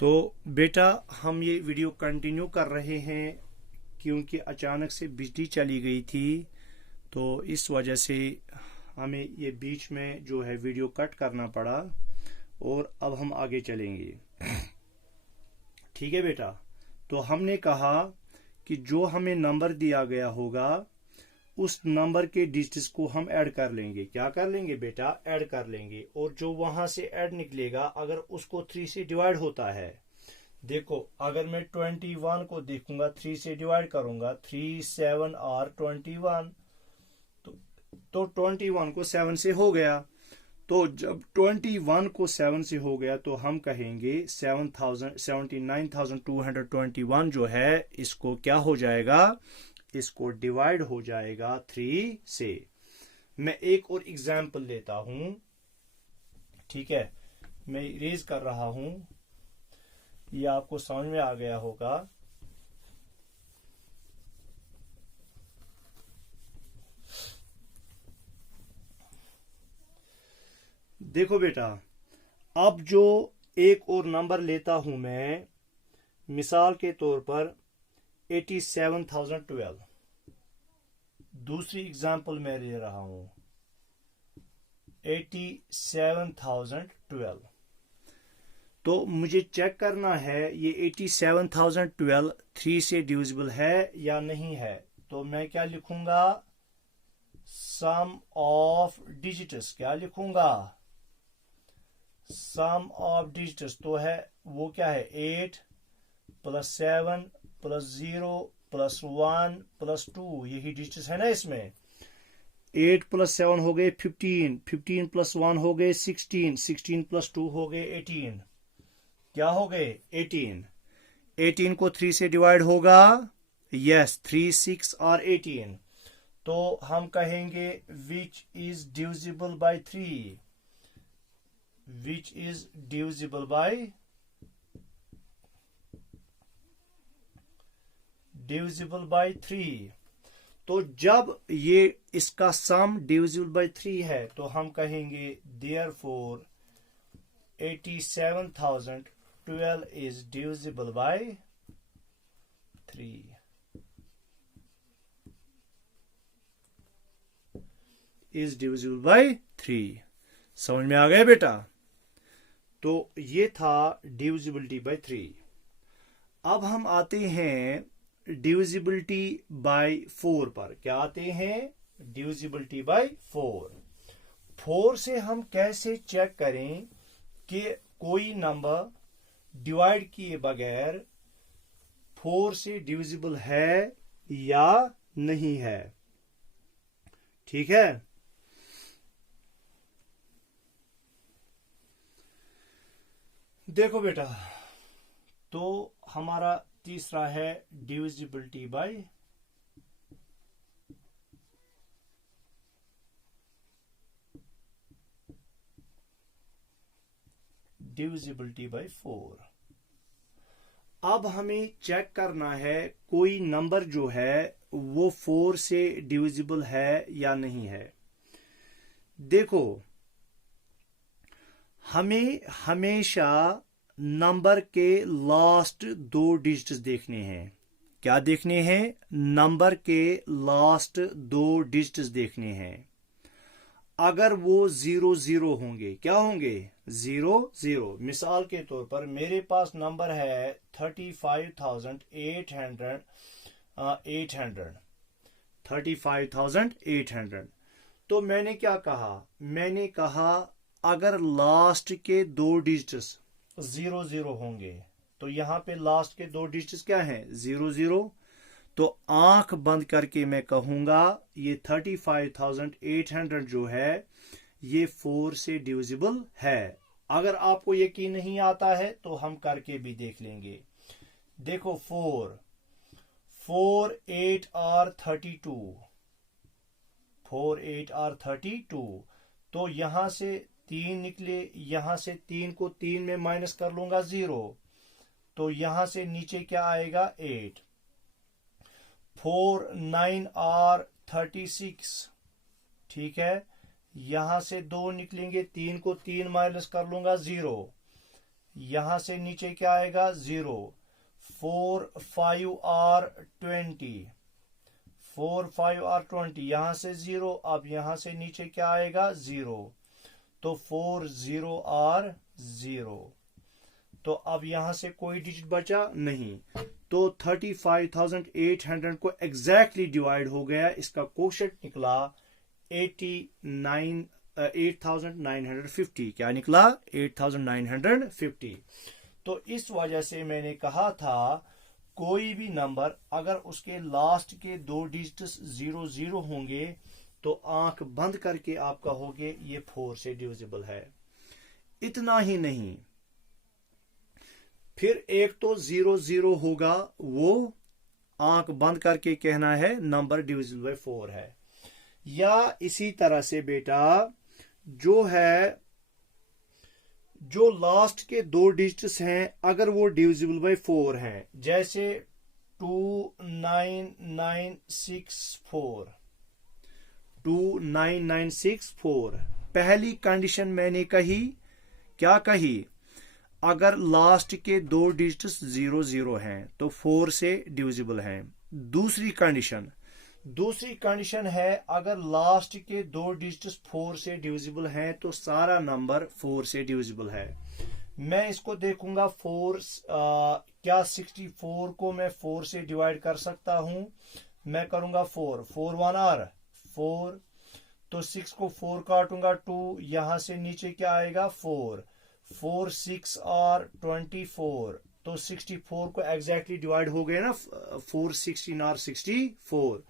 तो बेटा हम ये वीडियो कंटिन्यू कर रहे हैं क्योंकि अचानक से बिजली चली गई थी। तो इस वजह से हमें ये बीच में जो है वीडियो कट करना पड़ा और अब हम आगे चलेंगे। ठीक है बेटा। तो हमने कहा कि जो हमें नंबर दिया गया होगा उस नंबर के डिजिट्स को हम ऐड कर लेंगे। क्या कर लेंगे बेटा? ऐड कर लेंगे। और जो वहां से ऐड निकलेगा अगर उसको 3 से डिवाइड होता है, देखो अगर मैं 21 को देखूंगा 3 से डिवाइड करूंगा, 3 7 और 21, तो 21 को 7 से हो गया। तो जब 21 को 7 से हो गया तो हम कहेंगे 79,221 जो है इसको क्या हो जाएगा? इसको डिवाइड हो जाएगा 3 से। मैं एक और एग्जाम्पल लेता हूं। ठीक है, मैं इरेज कर रहा हूं, ये आपको समझ में आ गया होगा। देखो बेटा, अब जो एक और नंबर लेता हूं मैं, मिसाल के तौर पर 87,012। दूसरी एग्जाम्पल मैं ले रहा हूं 87,012। तो मुझे चेक करना है ये 87,012 3 से डिविजिबल है या नहीं है। तो मैं क्या लिखूंगा? सम ऑफ डिजिट्स। क्या लिखूंगा? सम ऑफ डिजिट्स। तो है वो क्या है? 8 प्लस 7 प्लस 0 प्लस 1 प्लस 2, यही डिजिट्स है ना इसमें। 8 प्लस 7 हो गए 15, 15 प्लस 1 हो गए 16, 16 प्लस 2 हो गए 18। क्या हो गए? 18। 18 को 3 से डिवाइड होगा? यस, 3 6 और 18। तो हम कहेंगे which is divisible bye 3। Which is divisible bye divisible by 3। तो जब ये इसका सम डिविजिबल बाय 3 है तो हम कहेंगे therefore 87,012 is divisible by 3। is divisible by 3। समझ में आ गया बेटा? तो ये था डिविजिबिलिटी बाय 3। अब हम आते हैं डिविजिबिलिटी बाय 4 पर। क्या आते हैं? Divisibility bye 4। 4 से हम कैसे चेक करें कि कोई नंबर डिवाइड किए बगैर 4 से डिविजिबल है या नहीं है। ठीक है। देखो बेटा, तो हमारा तीसरा है डिविजिबिलिटी बाय डिविजिबिलिटी बाय 4। अब हमें चेक करना है कोई नंबर जो है वो 4 से डिविजिबल है या नहीं है। देखो, हमें हमेशा नंबर के लास्ट 2 डिजिट्स देखने हैं। क्या देखने हैं? नंबर के लास्ट 2 डिजिट्स देखने हैं। अगर वो 0 0 होंगे, क्या होंगे? 0 0। मिसाल के तौर पर मेरे पास नंबर है 35,800 35,800। तो मैंने क्या कहा? मैंने कहा अगर लास्ट के 2 डिजिट्स 0 0 होंगे तो यहां पे लास्ट के 2 डिजिट्स क्या हैं? 0 0। तो आंख बंद करके मैं कहूंगा ये 35,800 जो है ये 4 से डिविजिबल है। अगर आपको यकीन नहीं आता है तो हम करके भी देख लेंगे। देखो 4 4 8 और 32, 4 8 और 32। तो यहां से 3 निकले, यहां से 3 को 3 में माइनस कर लूंगा 0। तो यहां से नीचे क्या आएगा? 8। 4 9 और 36। ठीक है, यहां से 2 निकलेंगे, 3 को 3 माइनस कर लूंगा 0। यहां से नीचे क्या आएगा 0, 4 5 आर 20, 4 5 आर 20, यहां से 0, अब यहां से नीचे क्या आएगा 0, तो 4 0 आर 0, तो अब यहां से कोई डिजिट बचा नहीं, तो 35,800 को एग्जैक्टली डिवाइड हो गया, इसका कोशेंट निकला 8,950, क्या निकला 8,950। तो इस वजह से मैंने कहा था कोई भी नंबर अगर उसके लास्ट के दो डिजिट्स 0 होंगे तो आंख बंद करके आप कहोगे ये 4 से डिविजिबल है। इतना ही नहीं, फिर एक तो 0 होगा, वो आंख बंद करके कहना है नंबर डिविजिबल बाय 4 है। या इसी तरह से बेटा जो है, जो लास्ट के दो डिजिट्स हैं अगर वो डिविजिबल बाय 4 हैं, जैसे 29964, 29964, पहली कंडीशन मैंने कही, क्या कही, अगर लास्ट के दो डिजिट्स 0 हैं तो 4 से डिविजिबल हैं। दूसरी कंडीशन है अगर लास्ट के दो डिजिट्स 4 से डिविजिबल हैं तो सारा नंबर 4 से डिविजिबल है। मैं इसको देखूंगा 4 क्या 64 को मैं 4 से डिवाइड कर सकता हूं, मैं करूंगा 4 1 आर 4, तो 6 को 4 काटूंगा 2, यहां से नीचे क्या आएगा 4 6 आर 24, तो 64 को एग्जैक्टली डिवाइड हो गए ना 4 16 आर 64,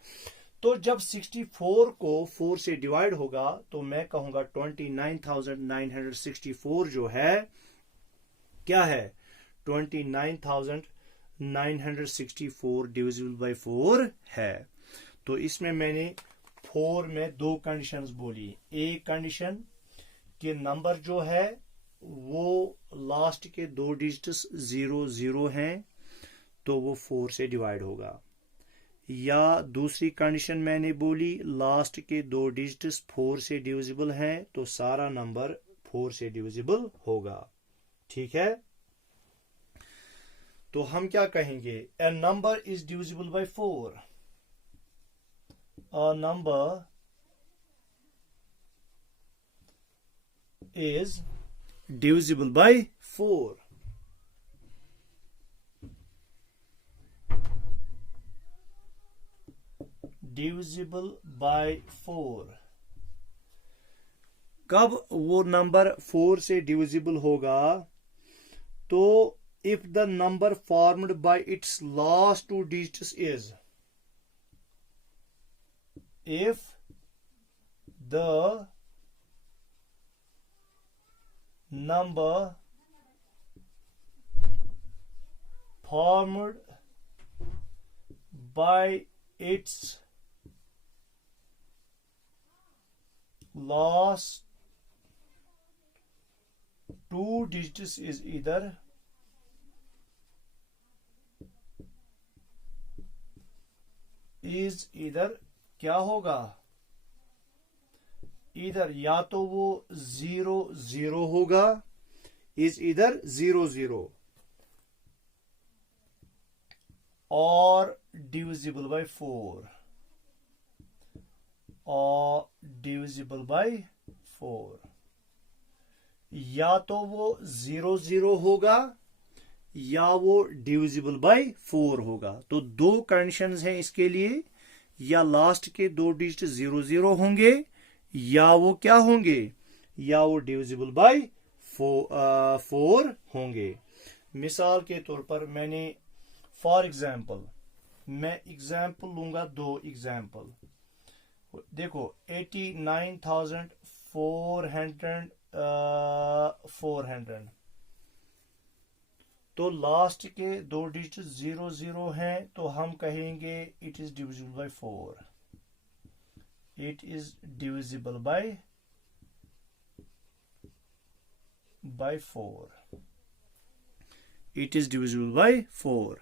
तो जब 64 को 4 से डिवाइड होगा तो मैं कहूंगा 29,964 जो है क्या है 29,964 डिविजिबल बाय 4 है। तो इसमें मैंने 4 में दो कंडीशंस बोली, एक कंडीशन कि नंबर जो है वो लास्ट के दो डिजिट्स 0 हैं तो वो 4 से डिवाइड होगा, या दूसरी कंडीशन मैंने बोली लास्ट के दो डिजिट्स 4 से डिविजिबल हैं तो सारा नंबर 4 से डिविजिबल होगा। ठीक है, तो हम क्या कहेंगे, a number is divisible by 4, a number is divisible by 4, divisible by 4। कब वो नंबर 4 से डिविजिबल होगा, तो if the number formed by its last two digits is, if the number formed by its last two digits is either क्या होगा, इधर या तो वो 0 होगा, इज इधर 0 और डिविजिबल बाय 4, और डिविजिबल बाय 4, या तो वो 0 होगा या वो डिविजिबल बाय 4 होगा। तो दो कंडीशंस हैं इसके लिए, या लास्ट के दो डिजिट 0 होंगे या वो क्या होंगे, या वो डिविजिबल बाय 4 होंगे। मिसाल के तौर पर मैंने फॉर एग्जाम्पल मैं एग्जाम्पल लूंगा, दो एग्जाम्पल देखो 89,400 तो लास्ट के दो डिजिट 0 हैं तो हम कहेंगे it is divisible by 4, it is divisible by 4, it is divisible by 4।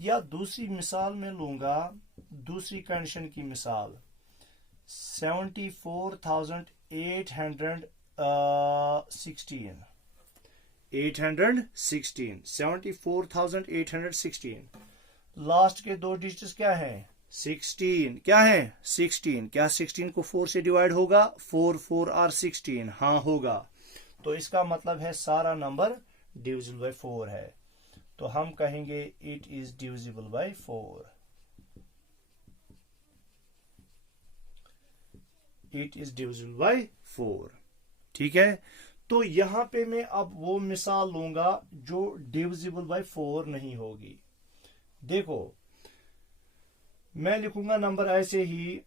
या दूसरी मिसाल में लूंगा, दूसरी कंडीशन की मिसाल 74,816, 816, 74,816। लास्ट के दो डिजिट्स क्या हैं? 16। क्या है? 16। क्या 16 को 4 से डिवाइड होगा? 4 4 आर 16। हाँ होगा। तो इसका मतलब है सारा नंबर डिविजिबल बाय 4 है। तो हम कहेंगे it is divisible by 4। It is divisible by 4। ठीक है। तो यहां पे मैं अब वो मिसाल लूंगा जो डिविजिबल बाय 4 नहीं होगी। देखो, मैं लिखूंगा नंबर ऐसे ही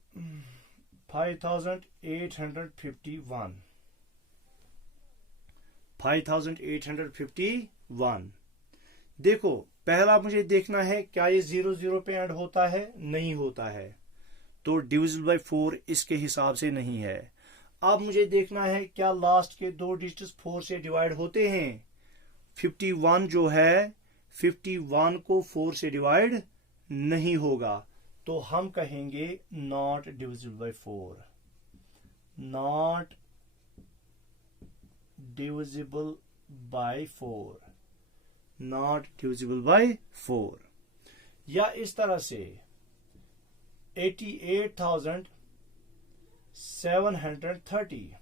5851। 5851। देखो, पहला मुझे देखना है क्या ये 00 पे एंड होता है? नहीं होता है, तो डिविजिबल बाय 4 इसके हिसाब से नहीं है। अब मुझे देखना है क्या लास्ट के दो डिजिट्स 4 से डिवाइड होते हैं? 51 जो है, 51 को 4 से डिवाइड नहीं होगा, तो हम कहेंगे not divisible by 4। Not divisible by 4। Not divisible by 4। या इस तरह से 88,730।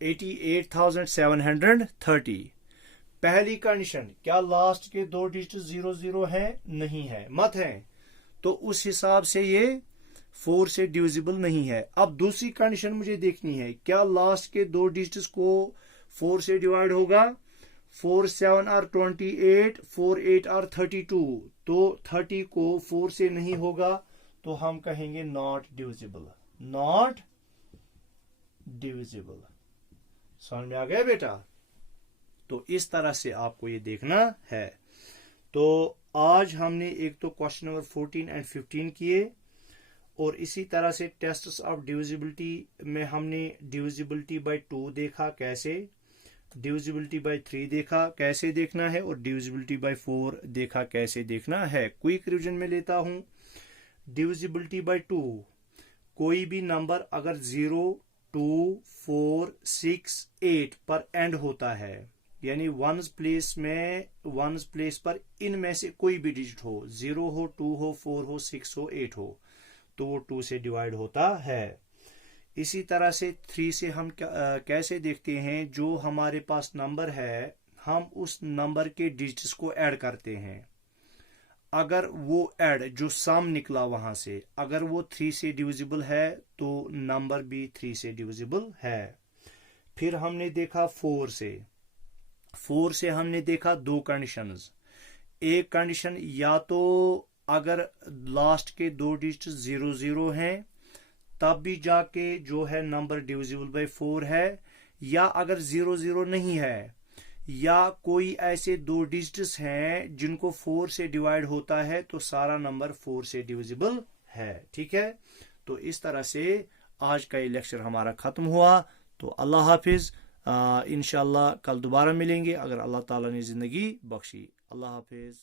88,730। पहली कंडीशन, क्या लास्ट के दो डिजिट 00 है? नहीं है, मत है, तो उस हिसाब से ये 4 से डिविजिबल नहीं है। अब दूसरी कंडीशन मुझे देखनी है, क्या लास्ट के दो डिजिट्स को 4 से डिवाइड होगा? 4 7 आर 28, 4 8 आर 32, तो 30 को 4 से नहीं होगा, तो हम कहेंगे नॉट डिविजिबल। Not divisible. समझ में आ गया बेटा? तो इस तरह से आपको ये देखना है। तो आज हमने एक तो क्वेश्चन नंबर 14 एंड 15 किए, और इसी तरह से टेस्ट्स ऑफ डिविजिबिलिटी में हमने डिविजिबिलिटी बाय 2 देखा कैसे, डिविजिबिलिटी बाय 3 देखा कैसे देखना है, और डिविजिबिलिटी बाय 4 देखा कैसे देखना है। क्विक रिवीजन में लेता हूं। डिविजिबिलिटी बाय 2, कोई भी नंबर अगर 0 2 4 6 8 पर एंड होता है, यानी वंस प्लेस पर इनमें से कोई भी डिजिट हो, 0 हो, 2 हो, 4 हो, 6 हो, 8 हो, तो वो 2 से डिवाइड होता है। इसी तरह से 3 से हम कैसे देखते हैं, जो हमारे पास नंबर है हम उस नंबर के डिजिट्स को ऐड करते हैं। अगर वो ऐड जो सम निकला वहां से, अगर वो 3 से डिविजिबल है तो नंबर भी 3 से डिविजिबल है। फिर हमने देखा 4 से हमने देखा दो कंडीशंस। एक कंडीशन, या तो अगर लास्ट के दो डिजिट 00 हैं तब भी जाके जो है नंबर डिविजिबल बाय 4 है, या अगर 00 नहीं है, या कोई ऐसे दो डिजिट्स हैं जिनको 4 से डिवाइड होता है, तो सारा नंबर 4 से डिविजिबल है। ठीक है। तो इस तरह से आज का ये लेक्चर हमारा खत्म हुआ। तो अल्लाह हाफिज। इंशाल्लाह कल दोबारा मिलेंगे अगर अल्लाह ताला ने जिंदगी बख्शी। अल्लाह हाफिज।